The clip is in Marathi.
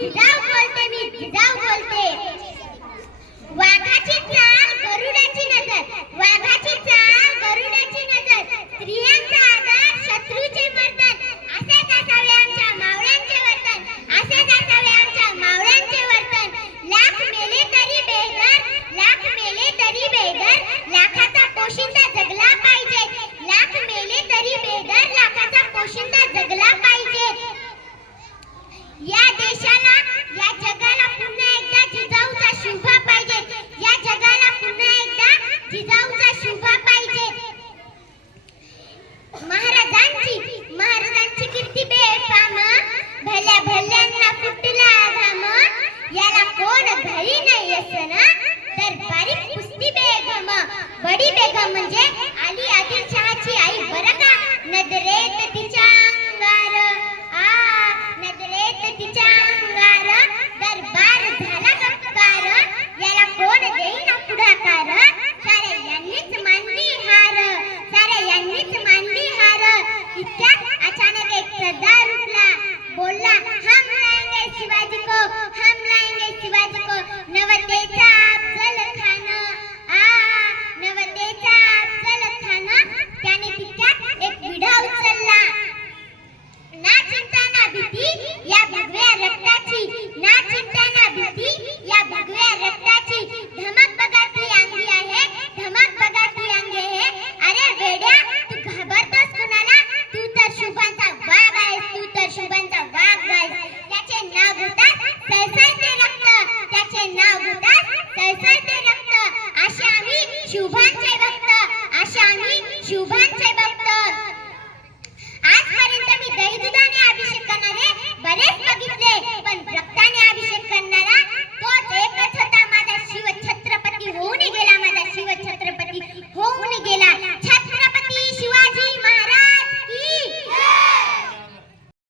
Down. बडी बेगम म्हणजे आली आदिल शहाची आई. बरं का? नदरेत तिच्या अंगार. आ नदरेत तिच्या अंगार. दरबार झाला गप्पार. याला कोण देईन पुढाकार? सारे यांनीच मानली हार. सारे यांनीच मानली हार. इतक्यात अचानक एक सरदार उठला बोलला हम लाएंगे शिवाजी को शुभांचे भक्त. आशानी शुभांचे भक्त